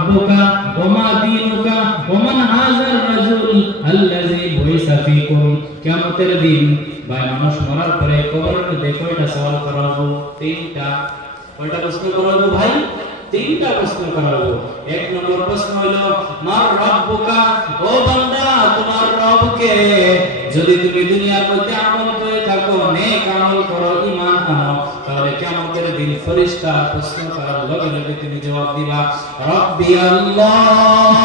ربك وما دينك ومن هذا الرجل الذي بعث فيكم কিয়ামতের দিন ভাই মানুষ মরার পরে কবরের মধ্যে কয়টা সওয়াল করা হবে? তিনটা। কয়টা প্রশ্ন করা হবে ভাই? তিনটা প্রশ্ন করা হবে। এক নম্বর প্রশ্ন হলো মার রব্বুকা, ও বান্দা তোমার রব কে? যদি তুমি দুনিয়ার মধ্যে আমল করে থাকো, নেক আমল করো, ঈমান আনো, তাহলে কিয়ামতের দিন ফেরেশতা প্রশ্ন করার লগে লগে তুমি জবাব দিবা রব্বি আল্লাহ,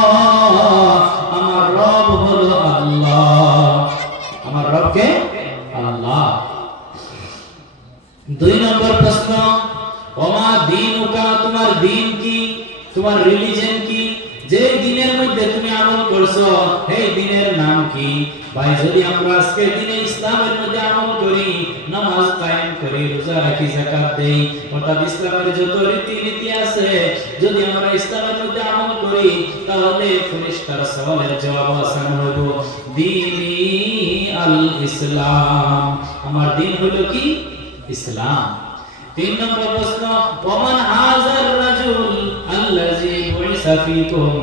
আমার রব হলো আল্লাহ। আমার রব কে? আল্লাহ। দুই নম্বর প্রশ্ন ওমা দীনুকা, তোমার দ্বীন কি, তোমার রিলিজিয়ন কি? যে দ্বীনের মধ্যে তুমি আমল করছো সেই দ্বীনের নাম কি? ভাই যদি আমরা আজকে দ্বীনে ইসলামের মধ্যে আমল করি, নামাজ কায়েম করি, রোজা রাখি, যাকাত দেই, অর্থাৎ ইসলামের যত রীতি আছে, যদি আমরা ইসলামের মধ্যে আমল করি, তাহলে ফেরেশতার সওয়ালের জবাব আসান হবে দীনি আল ইসলাম, আমার দ্বীন হলো কি? ইসলাম। তিন নম্বর প্রশ্ন ওমান হাজার রাজুল আল্লাযী বুইসা ফীকুম,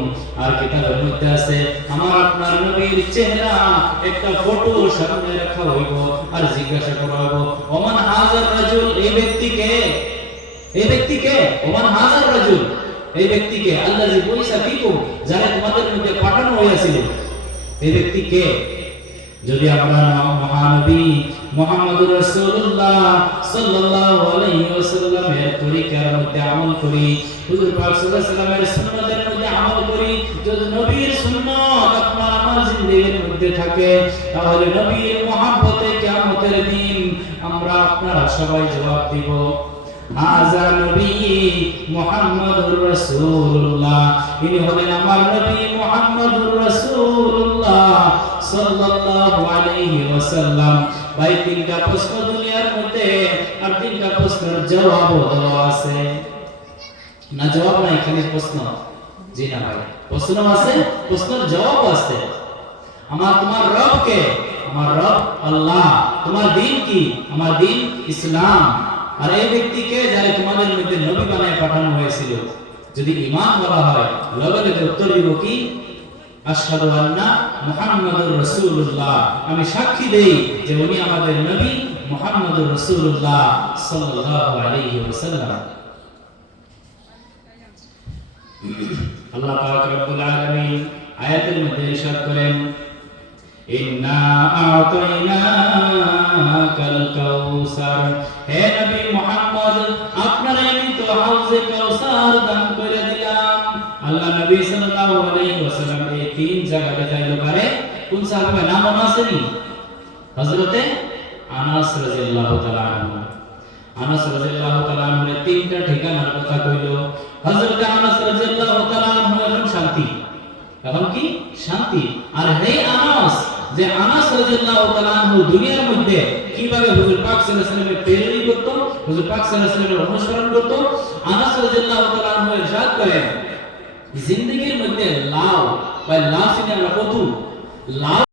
আর কিতাবের মধ্যে আছে আমার আপনার নবীর চেহারা একটা ফটো সামনে রাখা হইব, আর জিজ্ঞাসা করা হইব ওমান হাজার রাজুল, এই ব্যক্তি কে? এই ব্যক্তি কে? ওমান হাজার রাজুল, এই ব্যক্তি কে? আল্লাযী বুইসা ফীকুম, যারা তোমাদের মধ্যে পাঠানো হয়েছিল, এই ব্যক্তি কে? যদি আমরা মহানবী মুহাম্মদুর রাসূলুল্লাহ সাল্লাল্লাহু আলাইহি ওয়াসাল্লামের তরিকার মধ্যে আমল করি, হুজুর পাক সাল্লাল্লাহু আলাইহি ওয়াসাল্লামের সুন্নাতের মধ্যে আমল করি, যদি নবীর সুন্নাত আপনার আমার জিন্দেগির মধ্যে থাকে, তাহলে নবীর মহব্বতে কিয়ামতের দিন আমরা আপনারা সবাই জবাব দিব হাযা নবী মুহাম্মদুর রাসূলুল্লাহ, ইনি হলেন আমার নবী মুহাম্মদুর রাসূলুল্লাহ সাল্লাল্লাহু আলাইহি ওয়াসাল্লাম। ভাই তিনটা প্রশ্ন দুনিয়ার মধ্যে, আর তিনটা প্রশ্নের জবাব দেওয়া আছে না? জবাব নাই, খালি প্রশ্ন? জি না ভাই, প্রশ্ন আছে, প্রশ্নের জবাব আছে। আমার তোমার রব কে? আমার রব আল্লাহ। তোমার দ্বীন কি? আমার দ্বীন ইসলাম। আর এই ব্যক্তি কে যারা তোমাদের মধ্যে নবী বানায় পাঠানো হয়েছিল? যদি ঈমান বলা হয়, লগে লগে উত্তর দিব কি? আশহাদু আন্না মুহাম্মাদুর রাসূলুল্লাহ, আমি সাক্ষী দেই যে উনি আমাদের নবী মুহাম্মদুর রাসূলুল্লাহ সাল্লাল্লাহু আলাইহি ওয়াসাল্লাম। আল্লাহ পাক রব্বুল আলামিন আয়াতের মধ্যে ইরশাদ করেন ইন্না আ'তাইনাকাল কাউসার, হে নবী মুহাম্মদ আপনারে আমি তো হাউজে কাউসার দান করে দিলাম। আল্লাহ নবী সাল্লাল্লাহু আলাইহি ওয়াসাল্লাম এই তিন জায়গা দেখাইলো পারে। কোন সাহাবা নাম মনে আছে নি? হযরতে আনাস রাদিয়াল্লাহু তাআলা আনহু। আনাস রাদিয়াল্লাহু তাআলা আনহু তিনটা ঠিকানার কথা কইলো। হযরতে আনাস রাদিয়াল্লাহু তাআলা আনহু এখন শান্তি, এখন কি? শান্তি। আর হে আনাস, যে আনাস রাদিয়াল্লাহু তাআলা আনহু দুনিয়ার মধ্যে কিভাবে হুজুর পাক সাল্লাল্লাহু আলাইহি ওয়াসাল্লামের প্রেরণা করত, হুজুর পাক সাল্লাল্লাহু আলাইহি ওয়াসাল্লামের অনুসরণ করত, আনাস রাদিয়াল্লাহু তাআলা আনহু ইরশাদ করেন জিন্দেগীর মধ্যে লাউ বা লাউ সিনে আমরা কত লাউ